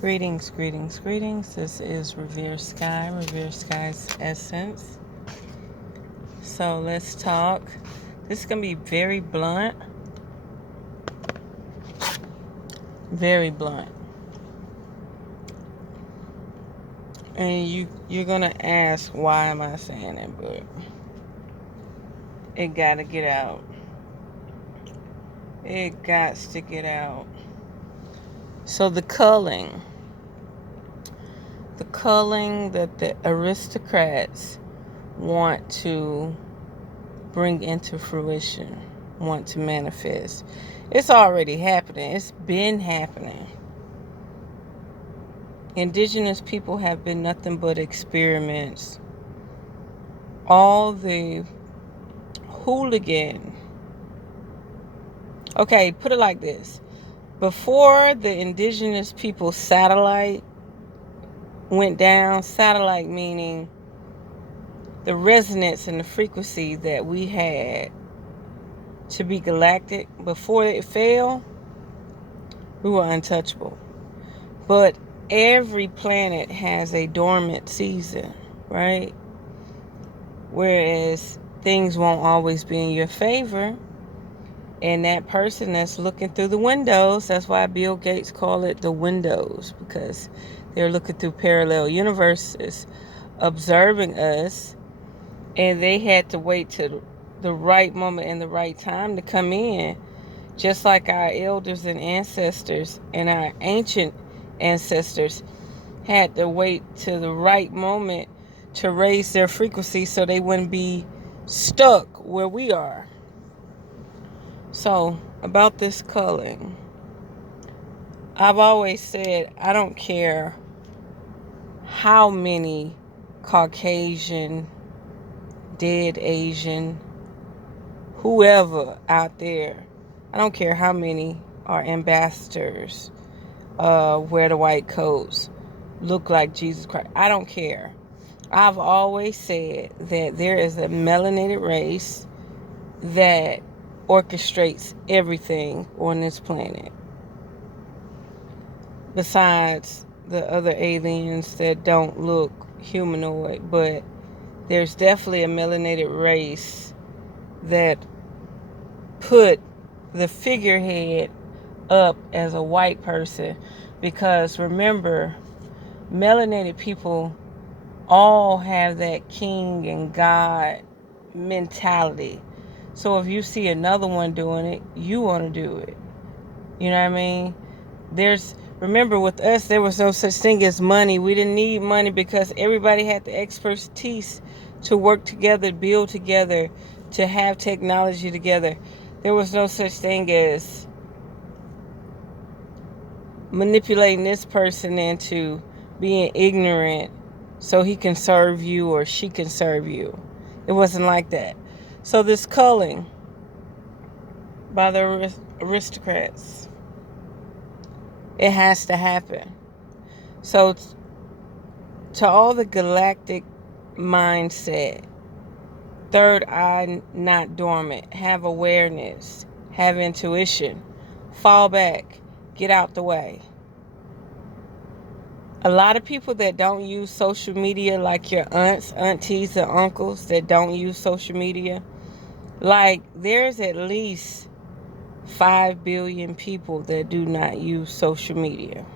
Greetings, greetings, greetings. This is RevereSkye, RevereSkye's Essence. So let's talk. This is going to be very blunt. Very blunt. And you're going to ask, why am I saying it? But it got to get out. It got to get out. So the culling that the aristocrats want to bring into fruition, want to manifest. It's already happening. It's been happening. Indigenous people have been nothing but experiments. All the hooligan. Okay, put it like this. Before the indigenous people satellite went down, satellite meaning the resonance and the frequency that we had to be galactic, before it fell, we were untouchable. But every planet has a dormant season, right? Whereas things won't always be in your favor. And that person that's looking through the windows, that's why Bill Gates call it the windows, because they're looking through parallel universes, observing us, and they had to wait till the right moment and the right time to come in, just like our elders and ancestors and our ancient ancestors had to wait till the right moment to raise their frequency so they wouldn't be stuck where we are. So, about this culling, I've always said I don't care how many Caucasian, dead Asian, whoever out there, I don't care how many are ambassadors, wear the white coats, look like Jesus Christ. I don't care. I've always said that there is a melanated race that orchestrates everything on this planet. Besides the other aliens that don't look humanoid, but there's definitely a melanated race that put the figurehead up as a white person, because remember, melanated people all have that king and God mentality. So if you see another one doing it, you want to do it. You know what I mean? Remember, with us, there was no such thing as money. We didn't need money because everybody had the expertise to work together, build together, to have technology together. There was no such thing as manipulating this person into being ignorant so he can serve you or she can serve you. It wasn't like that. So this culling by the aristocrats, it has to happen. So to all the galactic mindset, third eye not dormant, have awareness, have intuition, fall back, get out the way. A lot of people that don't use social media, like your aunts, aunties, and uncles that don't use social media, like there's at least 5 billion people that do not use social media.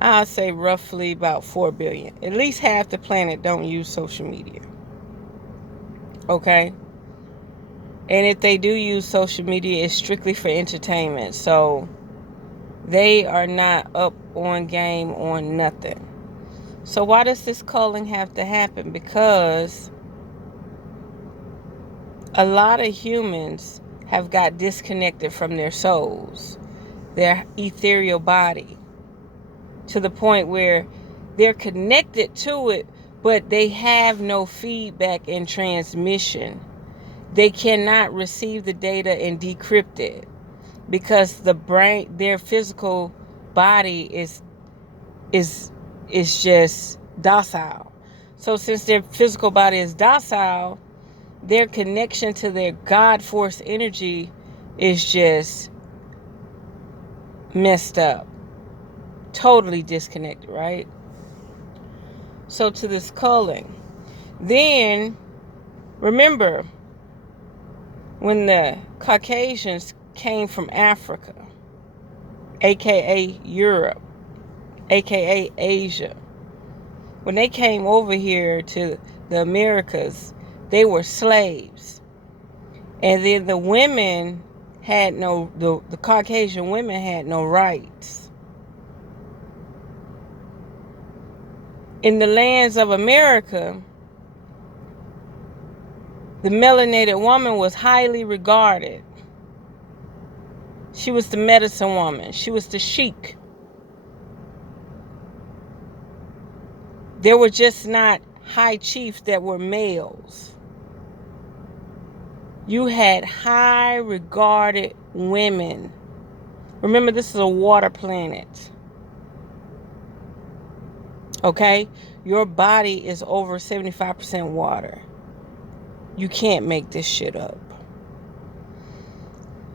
I'll say roughly about 4 billion. At least half the planet don't use social media. Okay? And if they do use social media, it's strictly for entertainment. So they are not up on game on nothing. So why does this culling have to happen? Because a lot of humans have got disconnected from their souls, their ethereal body, to the point where they're connected to it, but they have no feedback and transmission. They cannot receive the data and decrypt it, because the brain, their physical body is just docile. So since their physical body is docile, their connection to their God force energy is just messed up. Totally disconnected, right? So to this culling. Then, remember, when the Caucasians came from Africa, aka Europe, aka Asia, when they came over here to the Americas, they were slaves. And then the women had the Caucasian women had no rights. In the lands of America, the melanated woman was highly regarded. She was the medicine woman. She was the sheik. There were just not high chiefs that were males. You had high regarded women. Remember, this is a water planet. Okay? Your body is over 75% water. You can't make this shit up.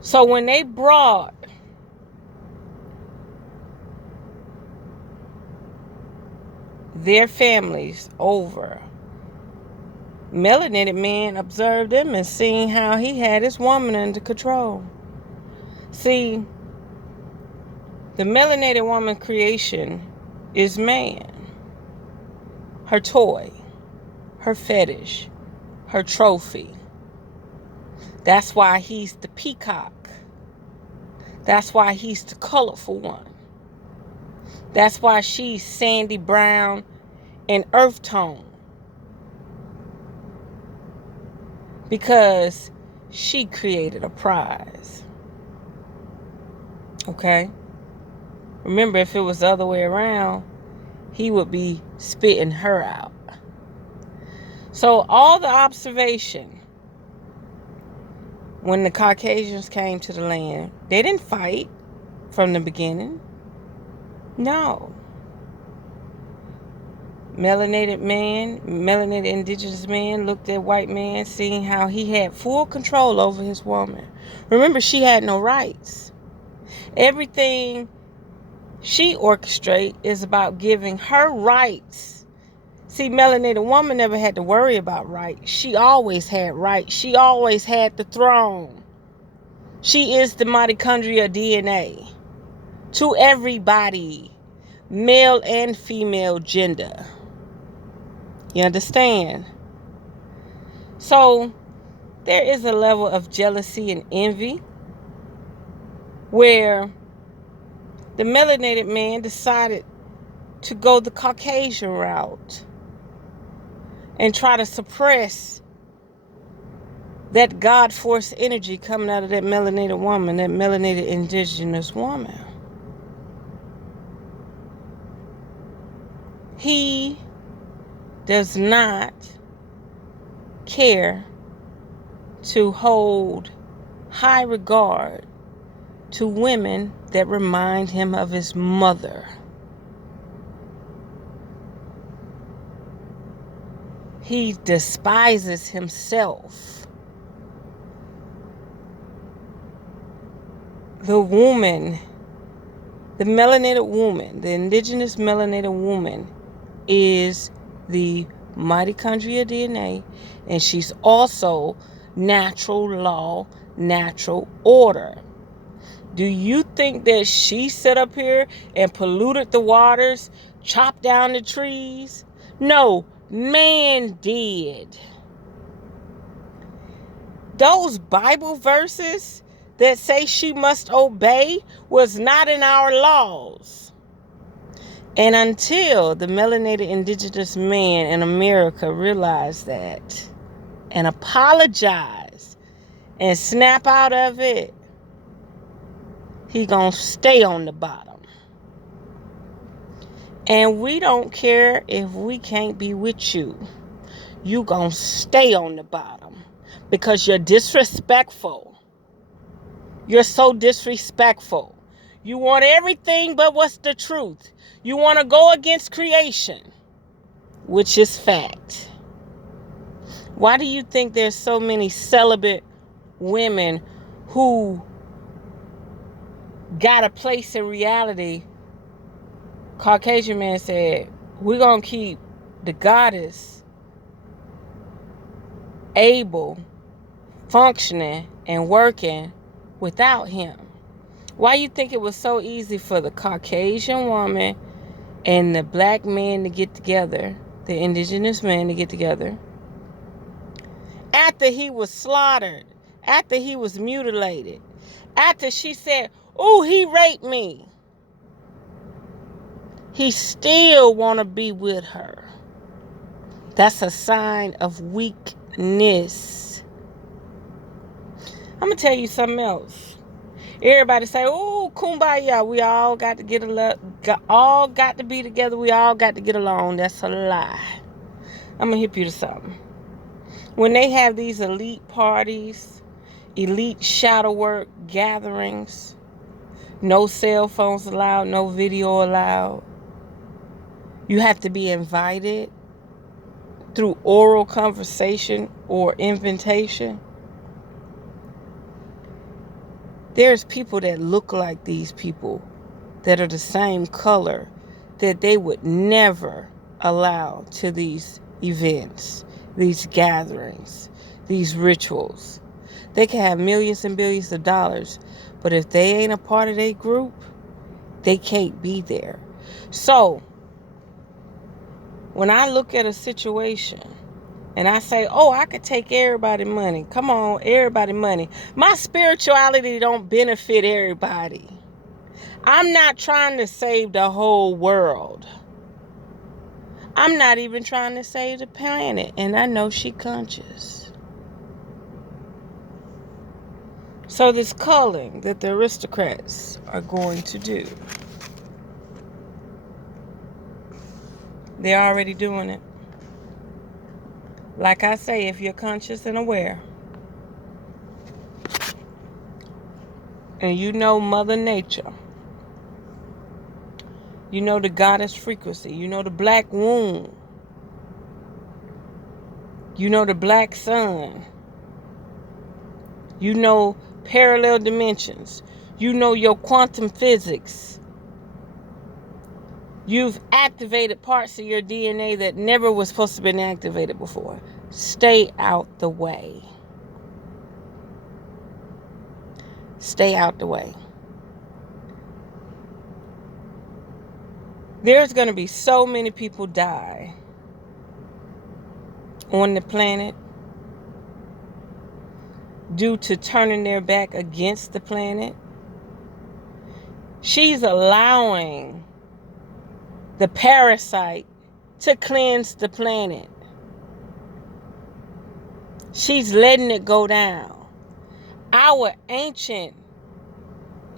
So when they brought their families over, melanated men observed them and seen how he had his woman under control. See, the melanated woman creation is man. Her toy, her fetish, her trophy. That's why he's the peacock. That's why he's the colorful one. That's why she's sandy brown and earth tone. Because she created a prize. Okay? Remember, if it was the other way around, he would be spitting her out. So all the observation, when the Caucasians came to the land, they didn't fight from the beginning. No. Melanated indigenous man looked at white man, seeing how he had full control over his woman. Remember, she had no rights. Everything she orchestrates is about giving her rights. See, melanated woman never had to worry about rights. She always had rights. She always had the throne. She is the mitochondria DNA to everybody, male and female gender. You understand? So there is a level of jealousy and envy where the melanated man decided to go the Caucasian route and try to suppress that God force energy coming out of that melanated woman, that melanated indigenous woman. He does not care to hold high regard to women that remind him of his mother. He despises himself. The woman, the melanated woman, the indigenous melanated woman is the mitochondria DNA, and she's also natural law, natural order. Do you think that she sat up here and polluted the waters, chopped down the trees? No, man did. Those Bible verses that say she must obey was not in our laws. And until the melanated indigenous man in America realized that and apologize and snap out of it, he gonna stay on the bottom. And we don't care if we can't be with you. You gonna stay on the bottom because you're disrespectful. You're so disrespectful. You want everything but what's the truth. You want to go against creation, which is fact. Why do you think there's so many celibate women who got a place in reality Caucasian man said, we're going to keep the goddess able, functioning, and working without him. Why you think it was so easy for the Caucasian woman and the black man to get together, the indigenous man to get together, after he was slaughtered, after he was mutilated, after she said, oh, he raped me, he still want to be with her? That's a sign of weakness. I'm going to tell you something else. Everybody say, oh, kumbaya, we all got to get all got to be together, we all got to get along. That's a lie. I'm going to hip you to something. When they have these elite parties, elite shadow work gatherings, no cell phones allowed, no video allowed, you have to be invited through oral conversation or invitation. There's people that look like these people that are the same color that they would never allow to these events, these gatherings, these rituals. They can have millions and billions of dollars, but if they ain't a part of their group, they can't be there. So, when I look at a situation and I say, oh, I could take everybody money. Come on, everybody money. My spirituality don't benefit everybody. I'm not trying to save the whole world. I'm not even trying to save the planet. And I know she conscious. So this culling that the aristocrats are going to do, they're already doing it. Like I say, if you're conscious and aware, and you know Mother Nature, you know the goddess frequency, you know the black womb, you know the black sun, you know parallel dimensions, you know your quantum physics, you've activated parts of your DNA that never was supposed to have been activated before. Stay out the way. Stay out the way. There's going to be so many people die on the planet due to turning their back against the planet. She's allowing the parasite to cleanse the planet. She's letting it go down. Our ancient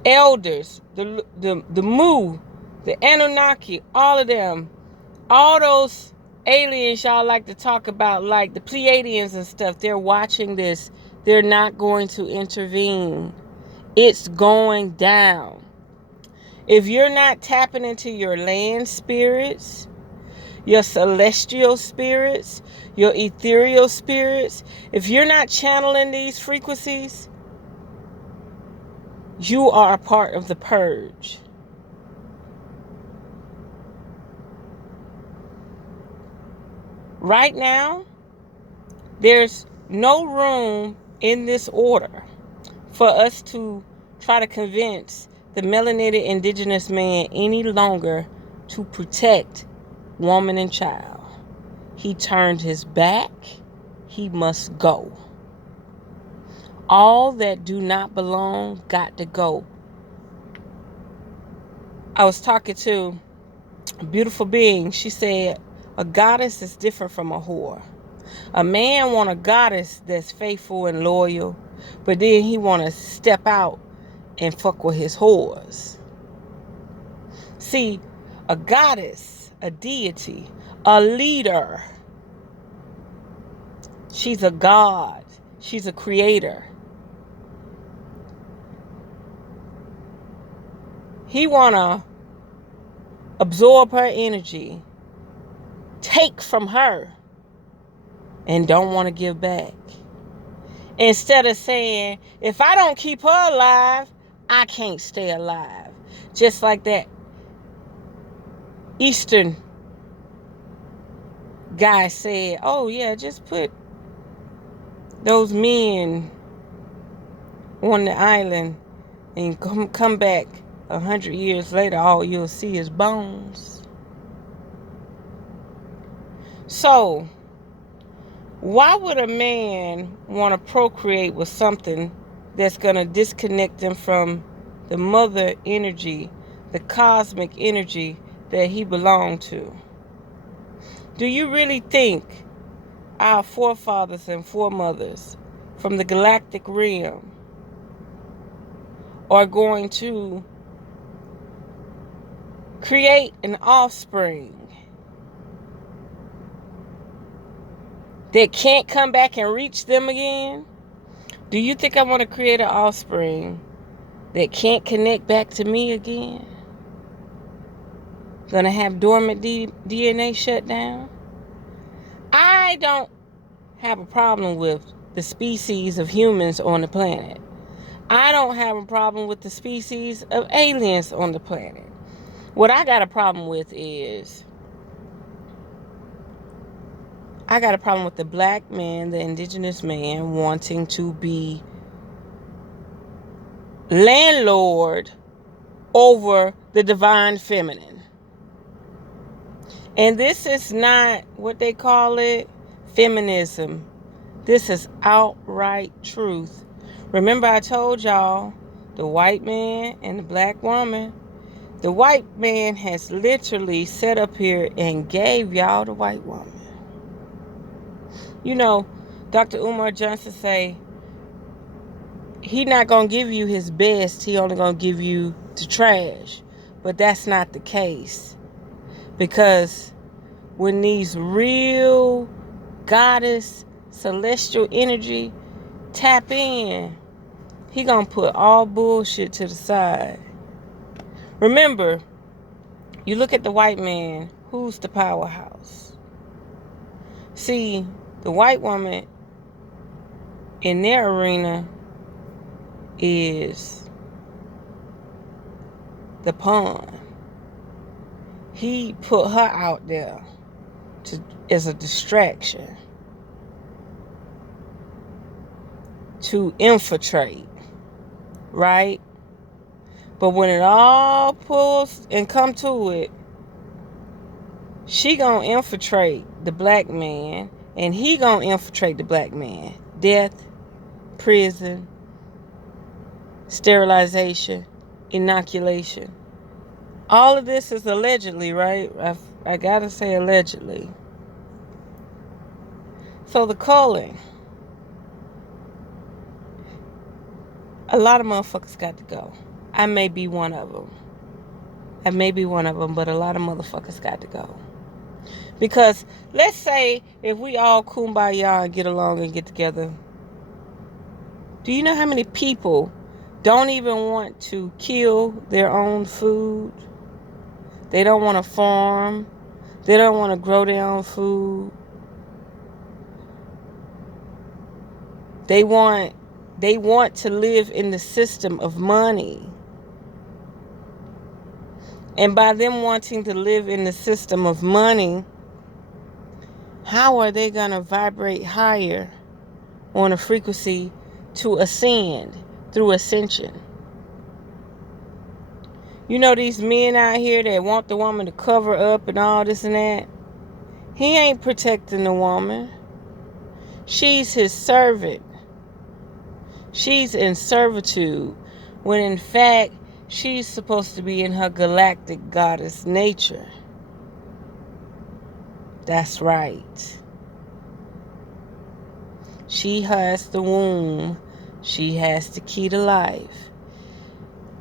elders, the Mu, the Anunnaki, all of them, all those aliens y'all like to talk about, like the Pleiadians and stuff, they're watching this. They're not going to intervene. It's going down. If you're not tapping into your land spirits, your celestial spirits, your ethereal spirits, if you're not channeling these frequencies, you are a part of the purge. Right now, there's no room in this order for us to try to convince the melanated indigenous man any longer to protect woman and child. He turned his back. He must go. All that do not belong got to go. I was talking to a beautiful being. She said, a goddess is different from a whore. A man want a goddess that's faithful and loyal, but then he want to step out and fuck with his whores. See, a goddess, a deity, a leader, she's a god. She's a creator. He want to absorb her energy, take from her, and don't want to give back. Instead of saying, if I don't keep her alive, I can't stay alive. Just like that Eastern guy said, oh yeah, just put those men on the island and come back 100 years later, all you'll see is bones. So why would a man want to procreate with something that's going to disconnect them from the mother energy, the cosmic energy that he belonged to? Do you really think our forefathers and foremothers from the galactic realm are going to create an offspring that can't come back and reach them again? Do you think I want to create an offspring that can't connect back to me again? Gonna have dormant DNA shut down? I don't have a problem with the species of humans on the planet. I don't have a problem with the species of aliens on the planet. What I got a problem with is, I got a problem with the black man, the indigenous man, wanting to be landlord over the divine feminine. And this is not what they call it, feminism. This is outright truth. Remember I told y'all, the white man and the black woman. The white man has literally sat up here and gave y'all the white woman. You know, Dr. Umar Johnson say, he not going to give you his best. He only going to give you the trash. But that's not the case. Because when these real goddess, celestial energy tap in, he going to put all bullshit to the side. Remember, you look at the white man, who's the powerhouse? See, the white woman in their arena is the pawn. He put her out there as a distraction to infiltrate, right? But when it all pulls and come to it, she gonna infiltrate the black man, and he gonna infiltrate the black man. Death, prison, sterilization, inoculation. All of this is allegedly, right? I gotta say allegedly. So the culling, a lot of motherfuckers got to go. I may be one of them. But a lot of motherfuckers got to go. Because let's say if we all kumbaya and get along and get together, do you know how many people don't even want to kill their own food? They don't want to farm. They don't want to grow their own food. They want to live in the system of money. And by them wanting to live in the system of money, how are they going to vibrate higher on a frequency to ascend through ascension? You know these men out here that want the woman to cover up and all this and that? He ain't protecting the woman. She's his servant. She's in servitude, when in fact she's supposed to be in her galactic goddess nature. That's right. She has the womb. She has the key to life.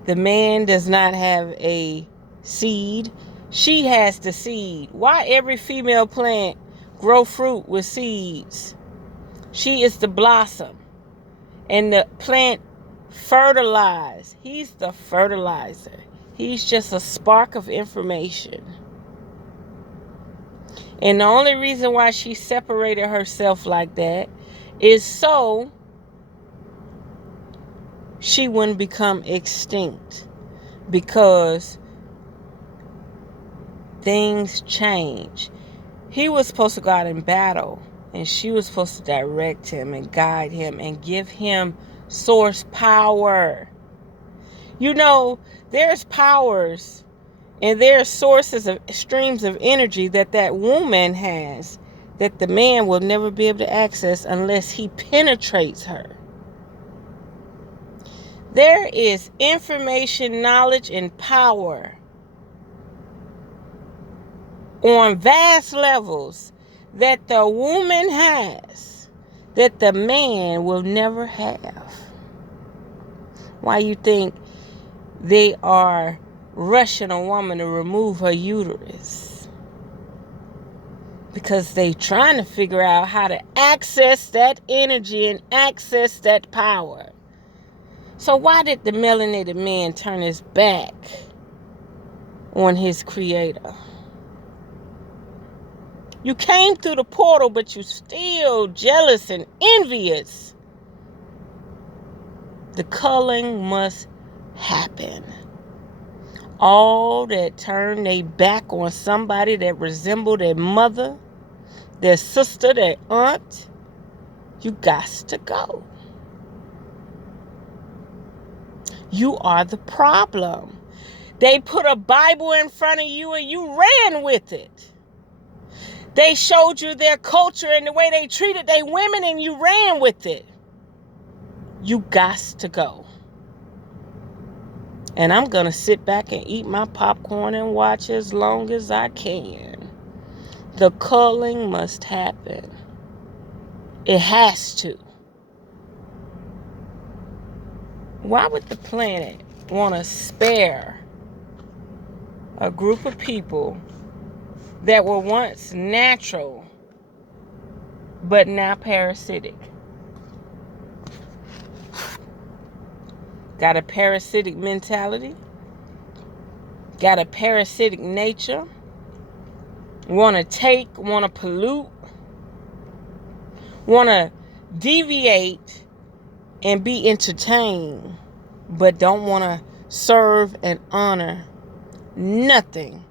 The man does not have a seed. She has the seed. Why every female plant grow fruit with seeds? She is the blossom. And the plant fertilizes. He's the fertilizer. He's just a spark of information. And the only reason why she separated herself like that is so she wouldn't become extinct. Because things change. He was supposed to go out in battle, and she was supposed to direct him and guide him and give him source power. You know, there's powers and there's sources of streams of energy that woman has that the man will never be able to access unless he penetrates her. There is information, knowledge, and power on vast levels that the woman has that the man will never have. Why you think they are rushing a woman to remove her uterus? Because they trying to figure out how to access that energy and access that power. So why did the melanated man turn his back on his creator? You came through the portal, but you still jealous and envious. The culling must happen. All that turn their back on somebody that resemble their mother, their sister, their aunt, you got to go. You are the problem. They put a Bible in front of you and you ran with it. They showed you their culture and the way they treated their women and you ran with it. You got to go. And I'm going to sit back and eat my popcorn and watch as long as I can. The culling must happen. It has to. Why would the planet want to spare a group of people that were once natural but now parasitic? Got a parasitic mentality, got a parasitic nature, want to take, want to pollute, want to deviate and be entertained, but don't want to serve and honor nothing.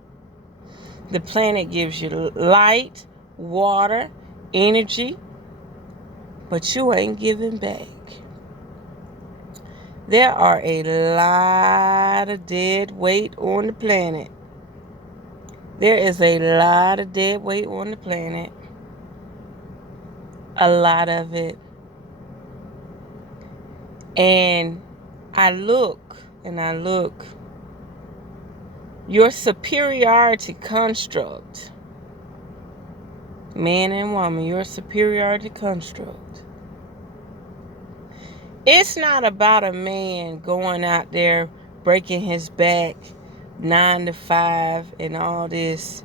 The planet gives you light, water, energy, but you ain't giving back. There are a lot of dead weight on the planet. There is a lot of dead weight on the planet. A lot of it. And I look. Your superiority construct, man and woman, your superiority construct. It's not about a man going out there breaking his back 9 to 5 and all this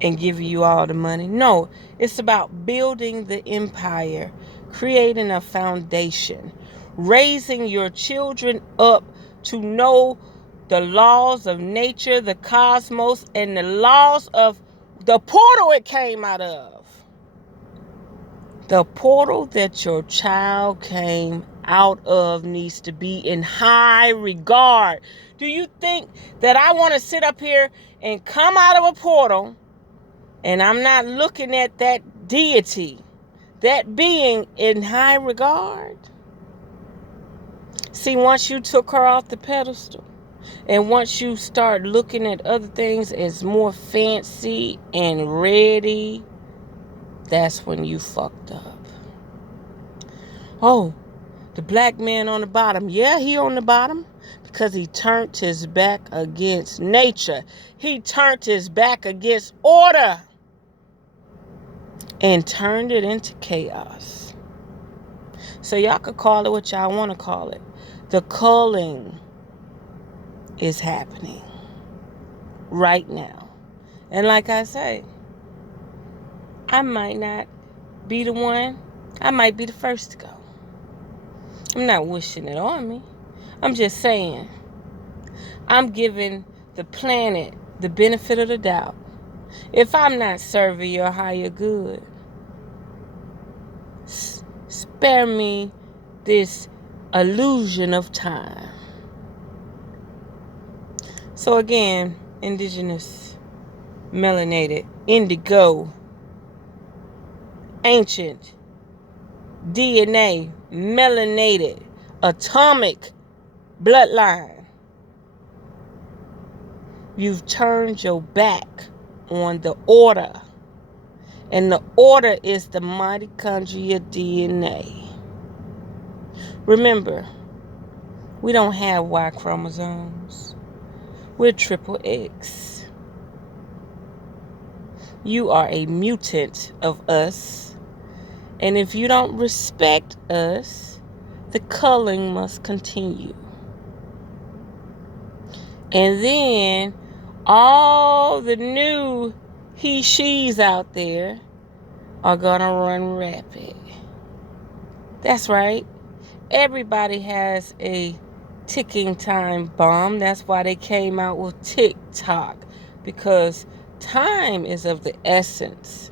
and giving you all the money. No, it's about building the empire, creating a foundation, raising your children up to know the laws of nature, the cosmos, and the laws of the portal it came out of. The portal that your child came out of needs to be in high regard. Do you think that I want to sit up here and come out of a portal and I'm not looking at that deity, that being in high regard? See, once you took her off the pedestal, and once you start looking at other things as more fancy and ready, that's when you fucked up. Oh, the black man on the bottom. Yeah, he on the bottom because he turned his back against nature. He turned his back against order and turned it into chaos. So y'all could call it what y'all want to call it. The culling is happening right now. And like I say, I might not be the one. I might be the first to go. I'm not wishing it on me. I'm just saying, I'm giving the planet the benefit of the doubt. If I'm not serving your higher good, spare me this illusion of time. So again, indigenous, melanated, indigo, ancient, DNA, melanated, atomic bloodline. You've turned your back on the order. And the order is the mitochondria DNA. Remember, we don't have Y chromosomes. We're triple X. You are a mutant of us. And if you don't respect us, the culling must continue. And then all the new he, she's out there are gonna run rapid. That's right. Everybody has a ticking time bomb. That's why they came out with TikTok, because time is of the essence.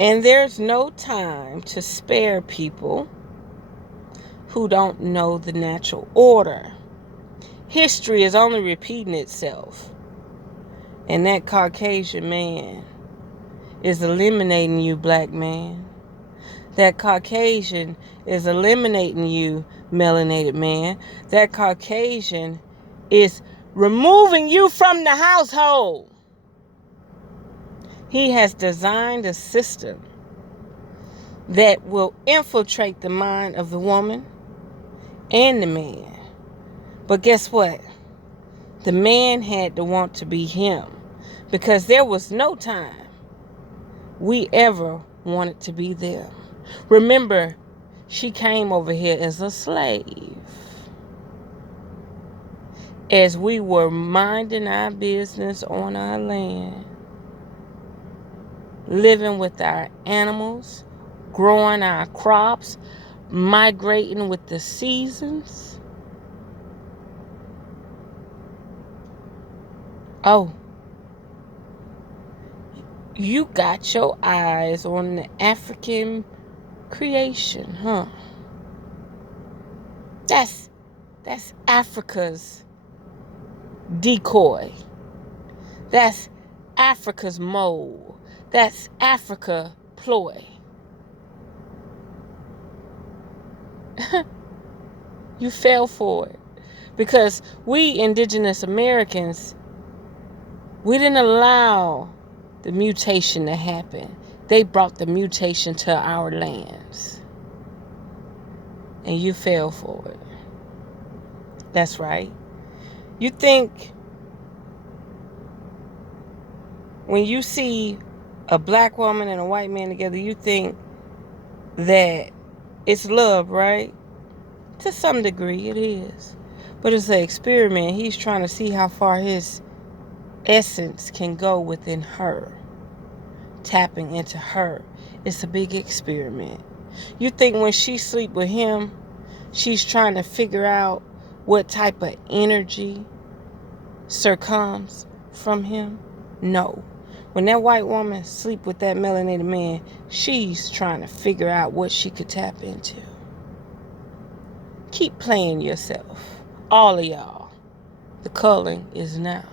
And there's no time to spare people who don't know the natural order. History is only repeating itself. And that Caucasian man is eliminating you, black man. That Caucasian is eliminating you, melanated man. That Caucasian is removing you from the household. He has designed a system that will infiltrate the mind of the woman and the man. But guess what? The man had to want to be him, because there was no time we ever wanted to be them. Remember, she came over here as a slave. As we were minding our business on our land, living with our animals, growing our crops, migrating with the seasons. Oh, you got your eyes on the African creation, huh? That's Africa's decoy. That's Africa's mole. That's Africa ploy. You fell for it. Because we indigenous Americans, we didn't allow the mutation to happen. They brought the mutation to our lands. And you fell for it. That's right. You think when you see a black woman and a white man together, you think that it's love, right? To some degree, it is. But it's an experiment. He's trying to see how far his essence can go within her. Tapping into her. It's a big experiment. You think when she sleep with him, she's trying to figure out what type of energy circums from him? No. When that white woman sleep with that melanated man, she's trying to figure out what she could tap into. Keep playing yourself. All of y'all. The culling is now.